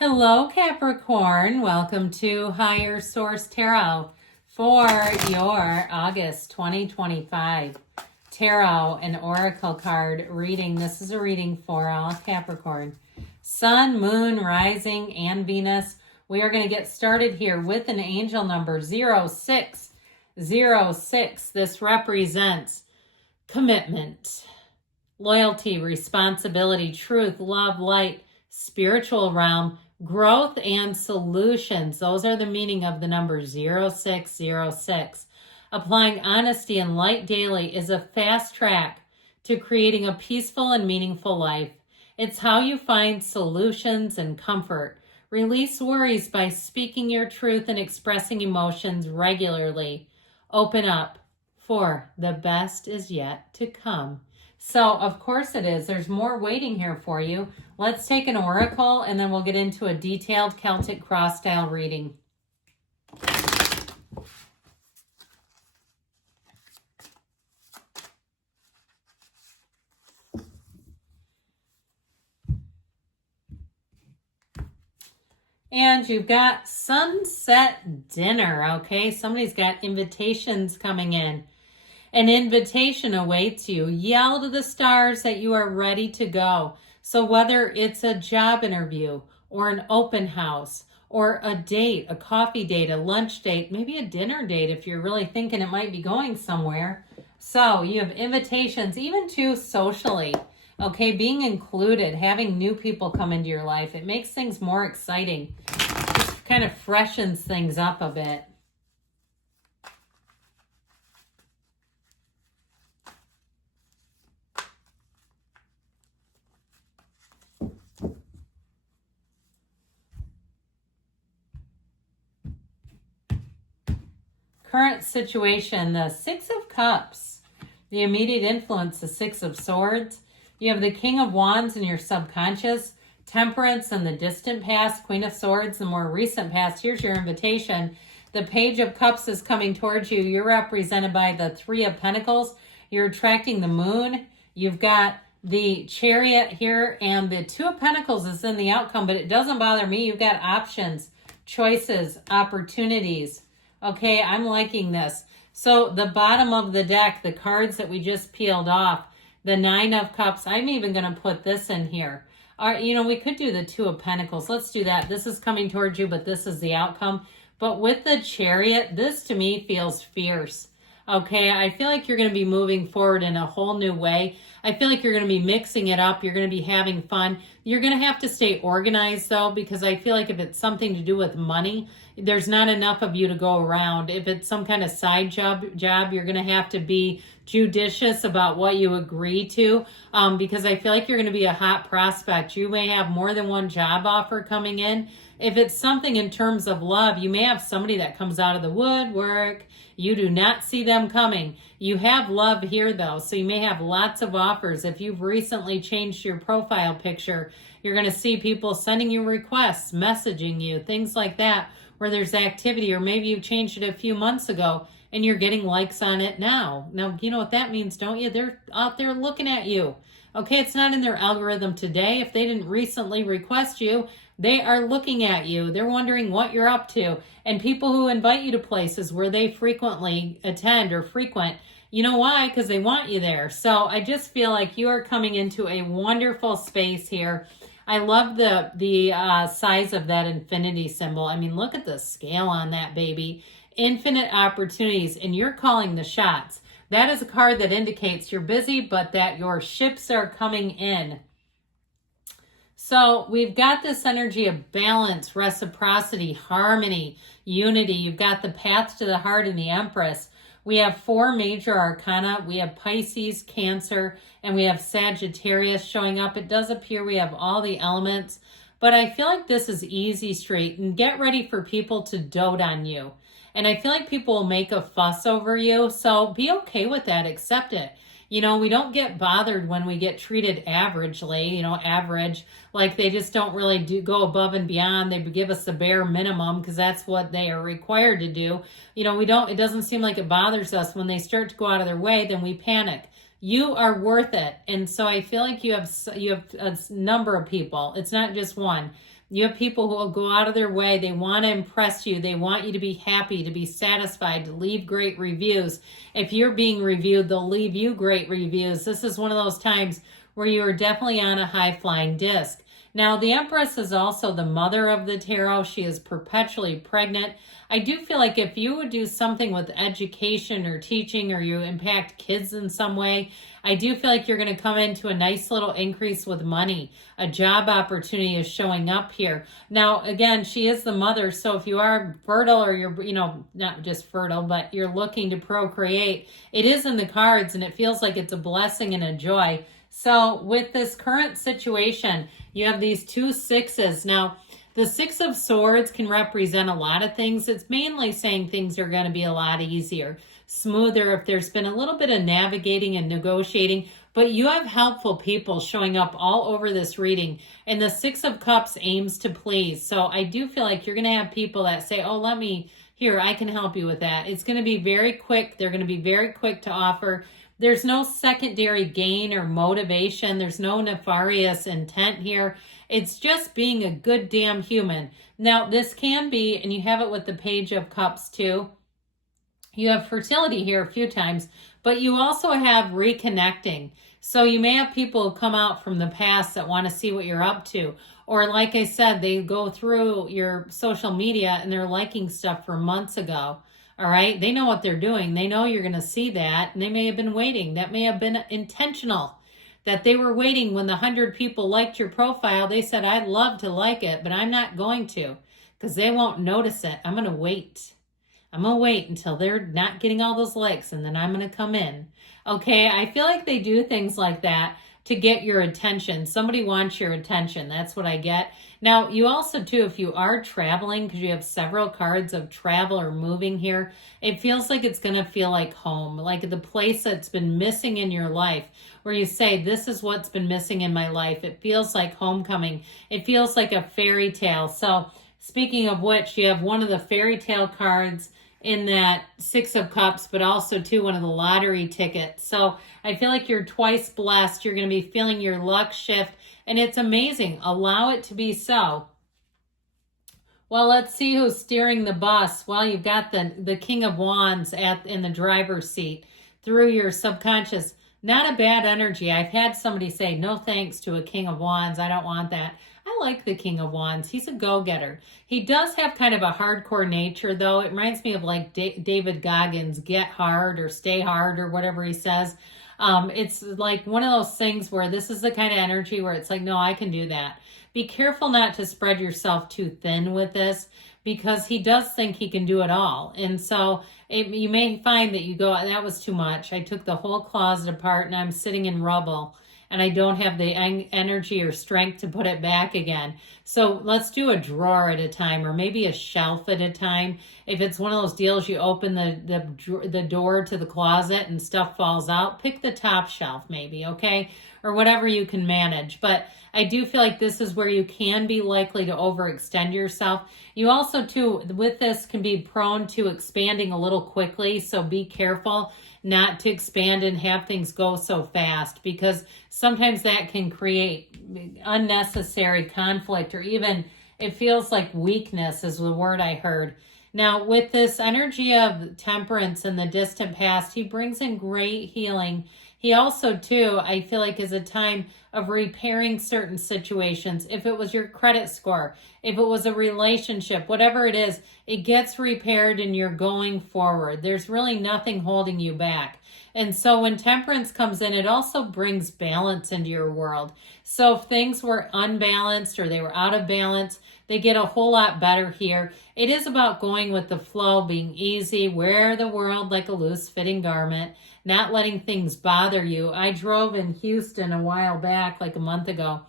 Hello, Capricorn. Welcome to Higher Source Tarot for your August 2025 Tarot and Oracle card reading. This is a reading for all Capricorn. Sun, Moon, Rising, and Venus. We are going to get started here with an angel number 0606. This represents commitment, loyalty, responsibility, truth, love, light, spiritual realm, growth, and solutions. Those are the meaning of the number 0606. Applying honesty and light daily is a fast track to creating a peaceful and meaningful life. It's how you find solutions and comfort. Release worries by speaking your truth and expressing emotions regularly. Open up, for the best is yet to come. So, of course it is. There's more waiting here for you. Let's take an oracle, and then we'll get into a detailed Celtic cross-style reading. And you've got sunset dinner, okay? Somebody's got invitations coming in. An invitation awaits you. Yell to the stars that you are ready to go. So whether it's a job interview or an open house or a date, a coffee date, a lunch date, maybe a dinner date if you're really thinking it might be going somewhere. So you have invitations, even to socially, okay, being included, having new people come into your life. It makes things more exciting. Just kind of freshens things up a bit. Current situation, the Six of Cups, the immediate influence, the Six of Swords. You have the King of Wands in your subconscious, Temperance in the distant past, Queen of Swords, the more recent past. Here's your invitation. The Page of Cups is coming towards you. You're represented by the Three of Pentacles. You're attracting the Moon. You've got the Chariot here, and the Two of Pentacles is in the outcome, but it doesn't bother me. You've got options, choices, opportunities. Okay, I'm liking this. So the bottom of the deck, the cards that we just peeled off, the Nine of Cups, I'm even going to put this in here. We could do the Two of Pentacles. Let's do that. This is coming towards you, but this is the outcome. But with the Chariot, this to me feels fierce. Okay, I feel like you're going to be moving forward in a whole new way. I feel like you're going to be mixing it up. You're going to be having fun. You're going to have to stay organized, though, because I feel like if it's something to do with money, there's not enough of you to go around. If it's some kind of side job, you're going to have to be judicious about what you agree to, because I feel like you're going to be a hot prospect. You may have more than one job offer coming in. If it's something in terms of love, you may have somebody that comes out of the woodwork. You do not see them coming. You have love here, though, so you may have lots of offers. If you've recently changed your profile picture, you're going to see people sending you requests, messaging you, things like that, where there's activity, or maybe you changed it a few months ago and you're getting likes on it now. Now, you know what that means, don't you? They're out there looking at you. Okay, it's not in their algorithm today. If they didn't recently request you, they are looking at you. They're wondering what you're up to. And people who invite you to places where they frequently attend or frequent, you know why? Because they want you there. So I just feel like you are coming into a wonderful space here. I love the size of that infinity symbol. I mean, look at the scale on that, baby. Infinite opportunities, and you're calling the shots. That is a card that indicates you're busy, but that your ships are coming in. So we've got this energy of balance, reciprocity, harmony, unity. You've got the Path to the Heart and the Empress. We have 4 major arcana. We have Pisces, Cancer, and we have Sagittarius showing up. It does appear we have all the elements, but I feel like this is easy street, and get ready for people to dote on you. And I feel like people will make a fuss over you, so be okay with that. Accept it. You know, we don't get bothered when we get treated averagely, average, like they just don't really go above and beyond. They give us the bare minimum because that's what they are required to do. It doesn't seem like it bothers us. When they start to go out of their way, then we panic. You are worth it. And so I feel like you have a number of people. It's not just one. You have people who will go out of their way. They want to impress you. They want you to be happy, to be satisfied, to leave great reviews. If you're being reviewed, they'll leave you great reviews. This is one of those times where you are definitely on a high-flying disc. Now, the Empress is also the mother of the tarot. She is perpetually pregnant. I do feel like if you would do something with education or teaching, or you impact kids in some way, I do feel like you're going to come into a nice little increase with money. A job opportunity is showing up here. Now, again, she is the mother, so if you are fertile, or you're, not just fertile, but you're looking to procreate, it is in the cards, and it feels like it's a blessing and a joy. So with this current situation, you have these 2 sixes. Now, the 6 of Swords can represent a lot of things. It's mainly saying things are going to be a lot easier, smoother if there's been a little bit of navigating and negotiating. But you have helpful people showing up all over this reading. And the 6 of Cups aims to please. So I do feel like you're going to have people that say, oh, here, I can help you with that. It's going to be very quick. They're going to be very quick to offer. There's no secondary gain or motivation. There's no nefarious intent here. It's just being a good damn human. Now, this can be, and you have it with the Page of Cups too. You have fertility here a few times, but you also have reconnecting. So you may have people come out from the past that want to see what you're up to. Or like I said, they go through your social media and they're liking stuff from months ago. All right. They know what they're doing. They know you're going to see that. And they may have been waiting. That may have been intentional. That they were waiting when the 100 people liked your profile. They said, I'd love to like it, but I'm not going to, because they won't notice it. I'm going to wait. I'm going to wait until they're not getting all those likes, and then I'm going to come in. Okay. I feel like they do things like that to get your attention. Somebody wants your attention. That's what I get. Now, you also, too, if you are traveling, because you have several cards of travel or moving here, it feels like it's going to feel like home, like the place that's been missing in your life, where you say, this is what's been missing in my life. It feels like homecoming. It feels like a fairy tale. So speaking of which, you have one of the fairy tale cards in that 6 of Cups, but also, too, one of the lottery tickets. So I feel like you're twice blessed. You're going to be feeling your luck shift, and it's amazing. Allow it to be so. Well, let's see who's steering the bus. Well, you've got the King of Wands in the driver's seat through your subconscious. Not a bad energy. I've had somebody say, no thanks to a King of Wands. I don't want that. I like the King of Wands. He's a go-getter. He does have kind of a hardcore nature, though. It reminds me of like David Goggins, get hard or stay hard or whatever he says. It's like one of those things where this is the kind of energy where it's like, no, I can do that. Be careful not to spread yourself too thin with this, because he does think he can do it all. And so you may find that you go, that was too much. I took the whole closet apart and I'm sitting in rubble, and I don't have the energy or strength to put it back again. So let's do a drawer at a time, or maybe a shelf at a time. If it's one of those deals, you open the door to the closet and stuff falls out, pick the top shelf maybe, okay? Or whatever you can manage. But I do feel like this is where you can be likely to overextend yourself. You also, too, with this, can be prone to expanding a little quickly. So be careful not to expand and have things go so fast, because sometimes that can create unnecessary conflict, or even it feels like weakness is the word I heard. Now, with this energy of Temperance in the distant past, he brings in great healing. He also, too, I feel like is a time of repairing certain situations. If it was your credit score, if it was a relationship, whatever it is, it gets repaired and you're going forward. There's really nothing holding you back. And so when Temperance comes in, it also brings balance into your world. So if things were unbalanced or they were out of balance, they get a whole lot better here. It is about going with the flow, being easy, wear the world like a loose-fitting garment, not letting things bother you. I drove in Houston a while back, like a month ago,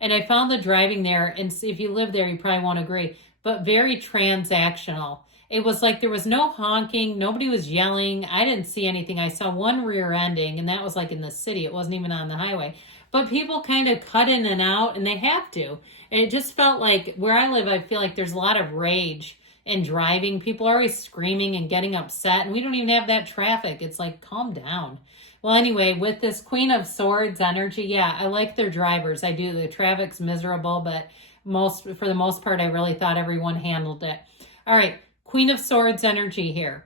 and I found the driving there, and if you live there, you probably won't agree, but very transactional. It was like there was no honking. Nobody was yelling. I didn't see anything. I saw one rear ending, and that was like in the city. It wasn't even on the highway. But people kind of cut in and out, and they have to. And it just felt like where I live, I feel like there's a lot of rage. and driving. People are always screaming and getting upset, and we don't even have that traffic. It's like, calm down. Well, anyway, with this Queen of Swords energy, yeah, I like their drivers. I do. The traffic's miserable, but for the most part, I really thought everyone handled it. All right, Queen of Swords energy here.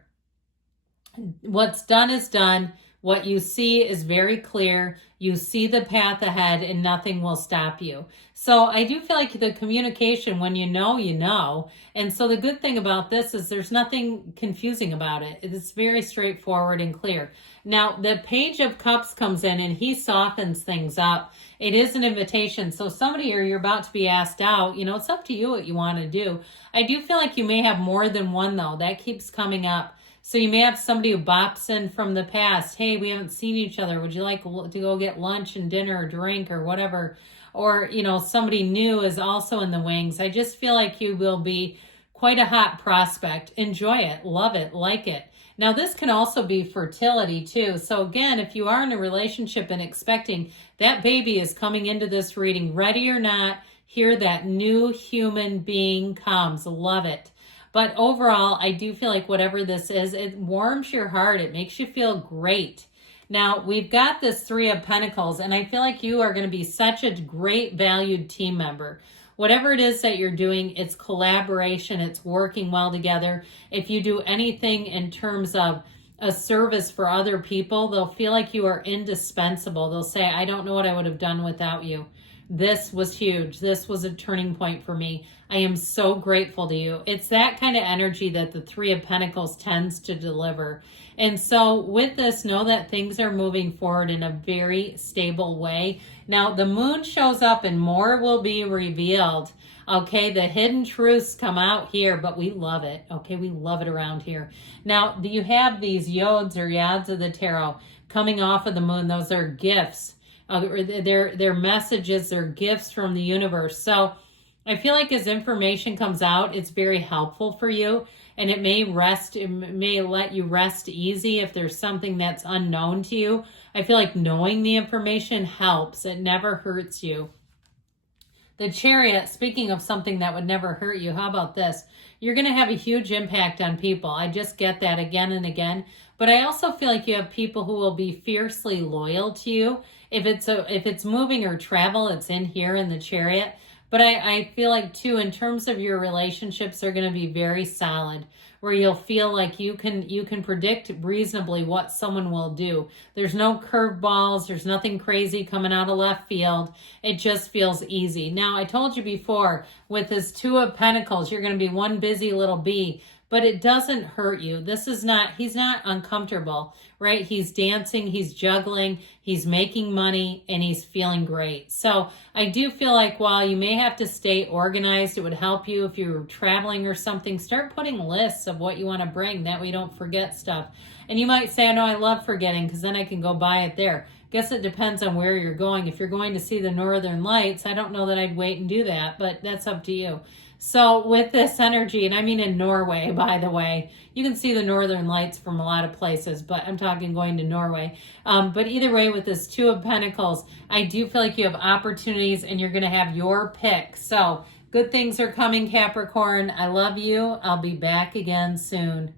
What's done is done. What you see is very clear. You see the path ahead and nothing will stop you. So I do feel like the communication, when you know, you know. And so the good thing about this is there's nothing confusing about it. It's very straightforward and clear. Now, the Page of Cups comes in and he softens things up. It is an invitation. So somebody, or you're about to be asked out, you know, it's up to you what you want to do. I do feel like you may have more than one though. That keeps coming up. So you may have somebody who bops in from the past. Hey, we haven't seen each other. Would you like to go get lunch and dinner or drink or whatever? Or, you know, somebody new is also in the wings. I just feel like you will be quite a hot prospect. Enjoy it, love it, like it. Now, this can also be fertility too. So again, if you are in a relationship and expecting that baby is coming into this reading, ready or not, here that new human being comes. Love it. But overall, I do feel like whatever this is, it warms your heart. It makes you feel great. Now, we've got this Three of Pentacles, and I feel like you are going to be such a great valued team member. Whatever it is that you're doing, it's collaboration. It's working well together. If you do anything in terms of a service for other people, they'll feel like you are indispensable. They'll say, I don't know what I would have done without you. This was huge. This was a turning point for me. I am so grateful to you. It's that kind of energy that the Three of Pentacles tends to deliver. And so with this, know that things are moving forward in a very stable way. Now, the moon shows up and more will be revealed. Okay, the hidden truths come out here, but we love it. Okay, we love it around here. Now, you have these yods or yads of the tarot coming off of the moon. Those are gifts. They're messages, they're gifts from the universe. So I feel like as information comes out, it's very helpful for you, and it may let you rest easy if there's something that's unknown to you. I feel like knowing the information helps. It never hurts you. The Chariot, speaking of something that would never hurt you, how about this? You're going to have a huge impact on people. I just get that again and again. But I also feel like you have people who will be fiercely loyal to you. If it's moving or travel, it's in here in the Chariot. But I feel like, too, in terms of your relationships, they're going to be very solid, where you'll feel like you can predict reasonably what someone will do. There's no curveballs. There's nothing crazy coming out of left field. It just feels easy. Now, I told you before, with this Two of Pentacles, you're going to be one busy little bee, but it doesn't hurt you. He's not uncomfortable, right? He's dancing, he's juggling, he's making money, and he's feeling great. So I do feel like while you may have to stay organized, it would help you if you're traveling or something, start putting lists of what you want to bring. That way you don't forget stuff. And you might say, no, I love forgetting because then I can go buy it there. Guess it depends on where you're going. If you're going to see the Northern Lights, I don't know that I'd wait and do that, but that's up to you. So with this energy, and I mean in Norway, by the way, you can see the Northern Lights from a lot of places, but I'm talking going to Norway. But either way, with this Two of Pentacles, I do feel like you have opportunities and you're going to have your pick. So good things are coming, Capricorn. I love you. I'll be back again soon.